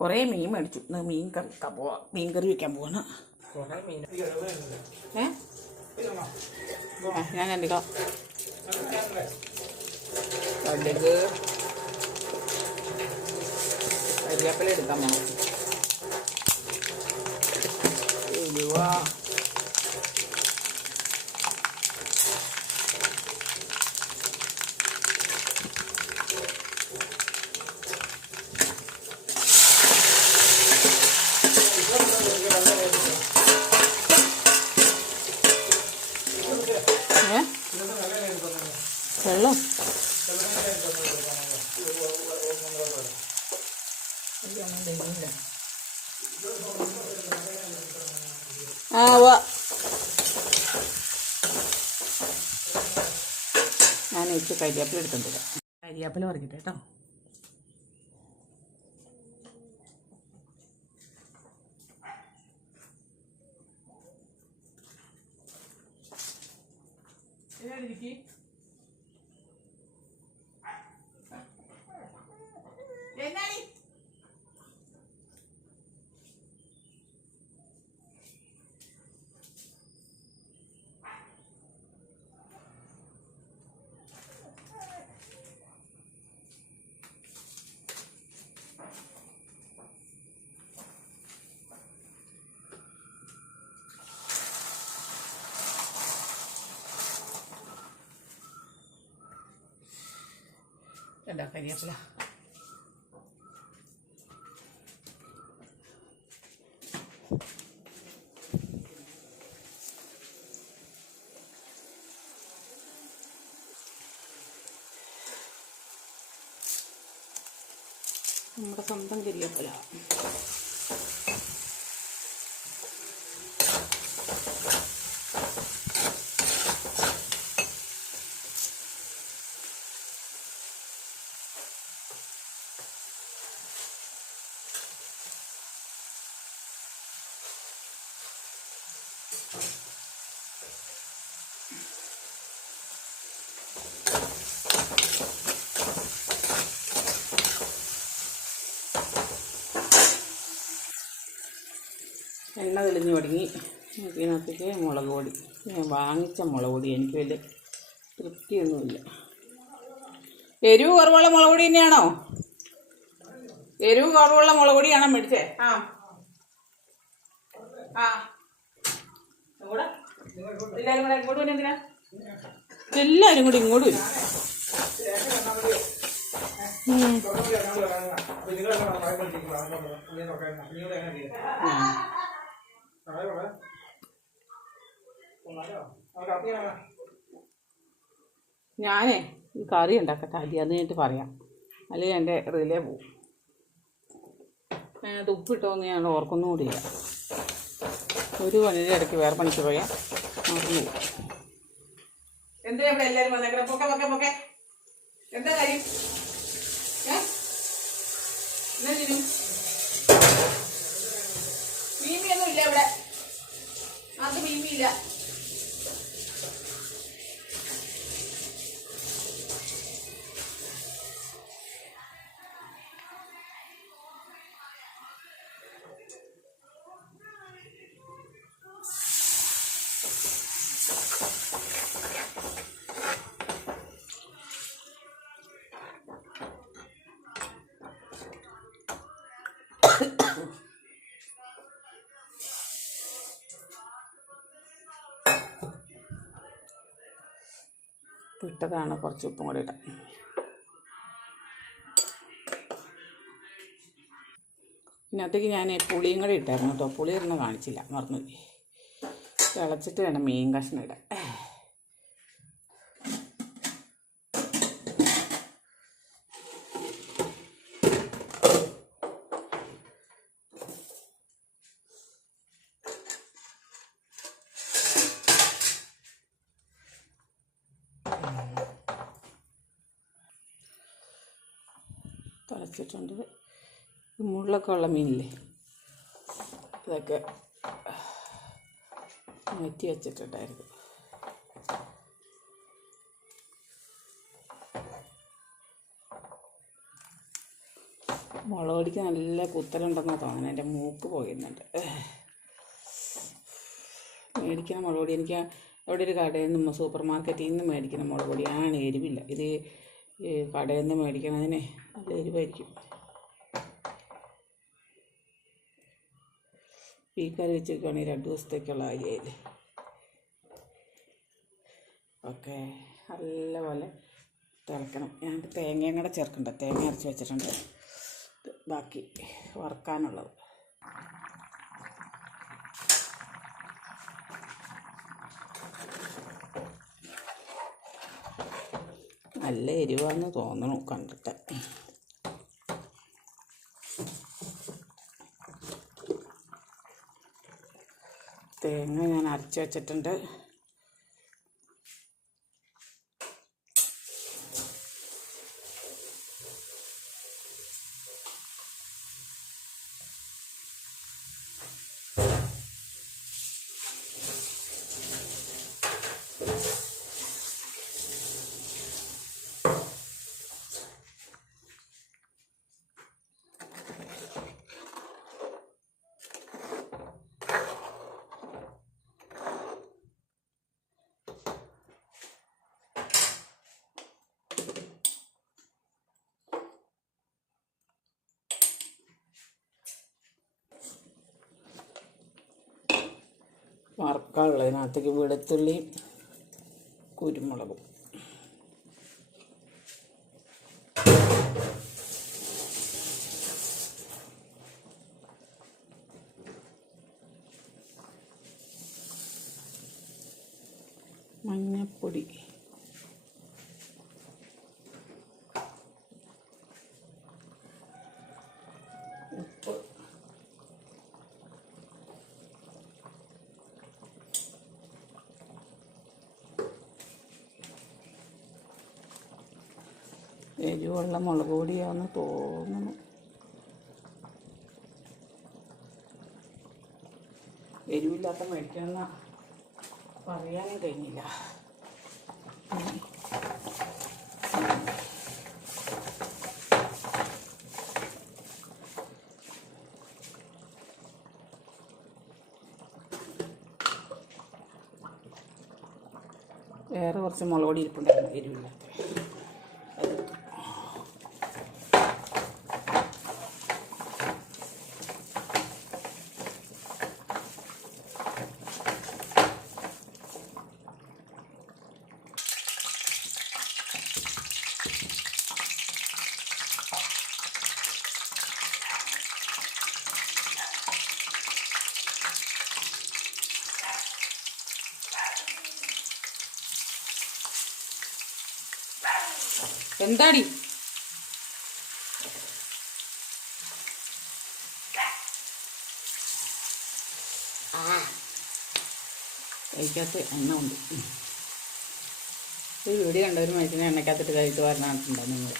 കുറേ മീൻ മേടിച്ചു. ഇന്ന് മീൻ കറി വെക്കാൻ പോവാ. മീൻ കറി വെക്കാൻ പോവാണ്. ഏ? ഞാൻ കണ്ടിക്കോ കടുക്. കരിയാപ്പില എടുക്കാൻ പോകണം ആ ഞാൻ ഇച്ചിരി കരിയാപ്പിൽ എടുത്തിട്ടുണ്ട്. കരിയാപ്പിൽ പറഞ്ഞിട്ട് കേട്ടോ. കണ്ടാ കരിയാപ്പില എണ്ണ തെളിഞ്ഞു തുടങ്ങി. ഇതിനകത്തേക്ക് മുളക് പൊടി. ഞാൻ വാങ്ങിച്ച മുളക് പൊടി. എനിക്ക് വലിയ തൃപ്തിയൊന്നുമില്ല. എരിവ് കുറവുള്ള മുളക് പൊടി തന്നെയാണോ? എരിവ് കുറവുള്ള മുളക് പൊടിയാണോ മേടിച്ചേ? ആ. എല്ലാരും എല്ലാവരും കൂടെ ഇങ്ങോട്ട് എന്തിനാ? എല്ലാവരും കൂടി ഇങ്ങോട്ട് വരും. ആ. ഞാനേ ഈ കറി ഉണ്ടാക്കട്ടെ ആദ്യം അത് കഴിഞ്ഞിട്ട് പറയാം അല്ലെങ്കിൽ എന്റെ റിലേ പോവും ഞാനത് ഉപ്പിട്ടോന്ന് ഞാൻ ഓർക്കൊന്നും കൂടിയില്ല ഒരു പണിയുടെ ഇടയ്ക്ക് വേറെ പണിക്ക് പോയാൽ എന്താ ഇവിടെ എല്ലാവരും വന്നേക്കണേ പൊക്കെ പൊക്കെ പൊക്കെ എന്താ കാര്യം ഏ എന്നാ മീമിയൊന്നും ഇല്ല ഇവിടെ അത് മീമിയില്ല ഇട്ടതാണ് കുറച്ച് ഉപ്പും കൂടി ഇടാം ഇതിനകത്തേക്ക് ഞാൻ പുളിയും കൂടി ഇട്ടായിരുന്നു കേട്ടോ. പുളി ഇടുന്ന കാണിച്ചില്ല. മറന്നു തിളച്ചിട്ട് വേണം മീൻ കഷ്ണം ഇടാൻ. തിളച്ചിട്ടുണ്ട് ഈ മുള്ളൊക്കെ ഉള്ള മീനില്ലേ ഇതൊക്കെ മാറ്റി വെച്ചിട്ടുണ്ടായിരുന്നു. മുളക് പൊടിക്ക് നല്ല കുത്തലുണ്ടെന്നാണ് തോന്നുന്നത് എന്റെ മൂക്ക് പോയിരുന്നുണ്ട് മേടിക്കുന്ന മുളക് പൊടി. എനിക്ക് അവിടെ ഒരു കടയിൽ നിന്ന് സൂപ്പർ മാർക്കറ്റിൽ നിന്ന് മേടിക്കുന്ന മുളക് പൊടിയാണ് എരിവില്ല. ഇത് ഈ കടയിൽ നിന്ന് മേടിക്കുന്നതിന് നല്ല എരിവായിരിക്കും. ഈ കറി വെച്ചേക്കുകയാണെങ്കിൽ രണ്ട് ദിവസത്തേക്കുള്ള അരിയായി ഓക്കെ നല്ലപോലെ തിളക്കണം. ഞാൻ തേങ്ങയും കൂടെ ചേർക്കണ്ട. തേങ്ങ അരച്ച് വെച്ചിട്ടുണ്ട്. ബാക്കി വറുക്കാനുള്ളത്. നല്ല എരിവാന്ന് തോന്നണു കണ്ടിട്ട്. തേങ്ങ ഞാൻ അരച്ച് വെച്ചിട്ടുണ്ട്. വറുക്കാനുള്ളതിനകത്തേക്ക് വെളുത്തുള്ളി കുരുമുളകും മഞ്ഞപ്പൊടി ഉപ്പ് എരിവുള്ള മുളക് പൊടിയാന്ന് തോന്നുന്നു. എരിവില്ലാത്ത മേടിക്കണമെന്ന പറയാനും കഴിഞ്ഞില്ല. വേറെ കുറച്ച് മുളക് പൊടി ഇരിപ്പുണ്ടായിരുന്നു എരിവില്ലാത്ത. എന്താടി? കഴിക്കാത്ത എണ്ണ ഉണ്ട്. ഒരു വീഡിയോ കണ്ടവരും മനുഷ്യനെ എണ്ണക്കാത്തിട്ട് കഴിച്ച് പറഞ്ഞിട്ടുണ്ടോ നിങ്ങൾ?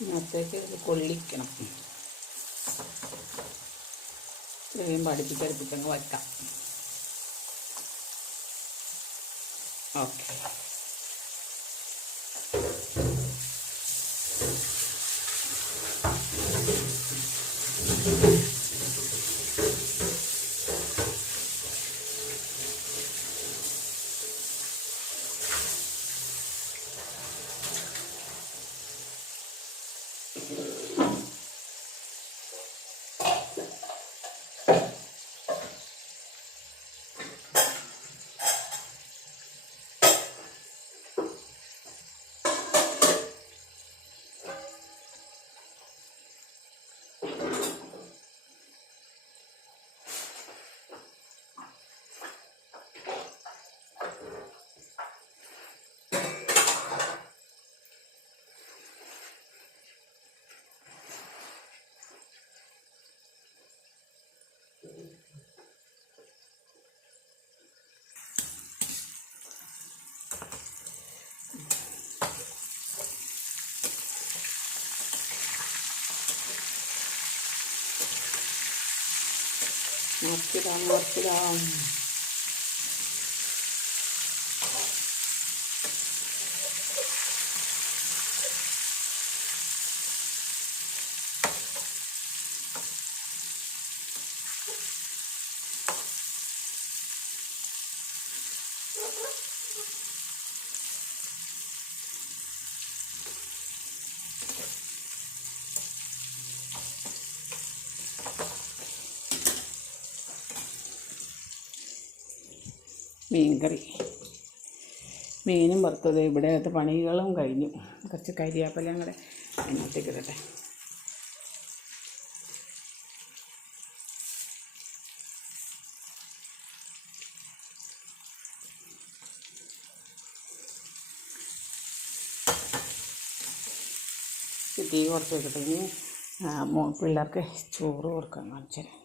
ഇതിനകത്തേക്ക് ഇത് കൊള്ളിക്കണം. ഇത്രയും പഠിപ്പിച്ചടുപ്പിച്ചങ്ങ് വയ്ക്കാം. ഓക്കെ. மறக்கிறான் மறக்கிறான் മീൻകറി. മീനും വറുത്തത് ഇവിടെയത്തെ പണികളും കഴിഞ്ഞു. കുറച്ച് കരിയാപ്പലം കൂടെ അതിനകത്തേക്ക് ഇടട്ടെ. തീ കുറച്ച് വെക്കട്ടെ. ഇനി പിള്ളേർക്ക് ചോറ് കൊടുക്കാൻ കാണിച്ചു ഏ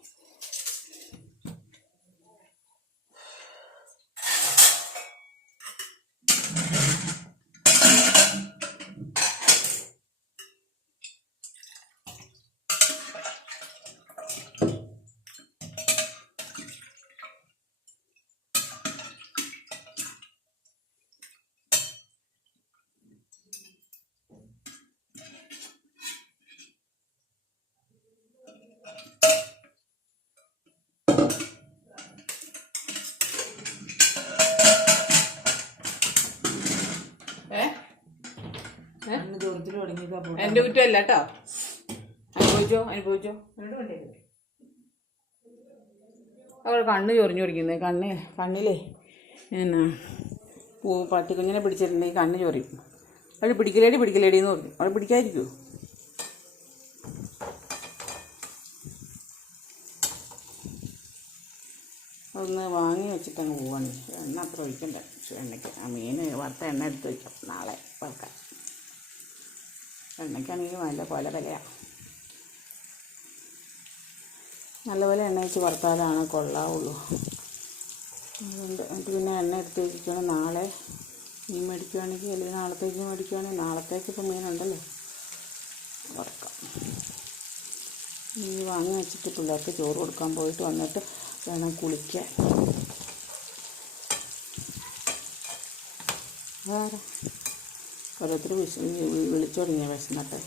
എന്റെ കുറ്റമല്ല കേട്ടോ. അനുഭവിച്ചോ? അനുഭവിച്ചോ? അവൾ കണ്ണ് ചൊറിഞ്ഞു പിടിക്കുന്നത് കണ്ണ് കണ്ണിലേ എന്നാ പൂ പട്ടിക്കുഞ്ഞിനെ പിടിച്ചിട്ടുണ്ടെങ്കിൽ കണ്ണ് ചൊറിയും അവൾ പിടിക്കലേടി പിടിക്കലേടി എന്ന് പറഞ്ഞു. അവൾ പിടിക്കാതിരിക്കുമോ ഒന്ന് വാങ്ങി വെച്ചിട്ട് അങ്ങ് പോവാണ്. എണ്ണ അത്ര ഒഴിക്കണ്ട. പക്ഷേ എണ്ണയ്ക്ക് ആ മീൻ വറുത്ത എണ്ണ എടുത്ത് വയ്ക്കാം നാളെ വറുക്കാൻ എണ്ണയ്ക്കാണെങ്കിൽ നല്ല പോലെ വിലയാണ് നല്ലപോലെ എണ്ണ വെച്ച് വറുത്താലാണ് കൊള്ളാവുള്ളൂ. അതുകൊണ്ട് എന്നിട്ട് പിന്നെ എണ്ണ എടുത്ത് വെച്ചിരിക്കുകയാണ് നാളെ മീൻ മേടിക്കുവാണെങ്കിൽ അല്ലെങ്കിൽ നാളത്തേക്ക് മേടിക്കുവാണെങ്കിൽ നാളത്തേക്ക് ഇപ്പോൾ മീനുണ്ടല്ലോ വറുക്കാം. മീൻ വാങ്ങി വെച്ചിട്ട് പിള്ളേർക്ക് ചോറ് കൊടുക്കാൻ പോയിട്ട് വന്നിട്ട് വേണം കുളിക്കാൻ. വേറെ? ഓരോരുത്തർ വിളിച്ചു തുടങ്ങിയ വിശന്നിട്ട്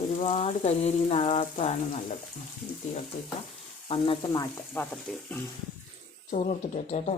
ഒരുപാട് കരികരിക്കുന്നകത്താണ് നല്ലത്. തീ കത്തിച്ചാൽ വന്നിട്ട് മാറ്റാം പാത്രത്തിൽ. ചോറ് കൊടുത്തിട്ട് കേട്ടോ.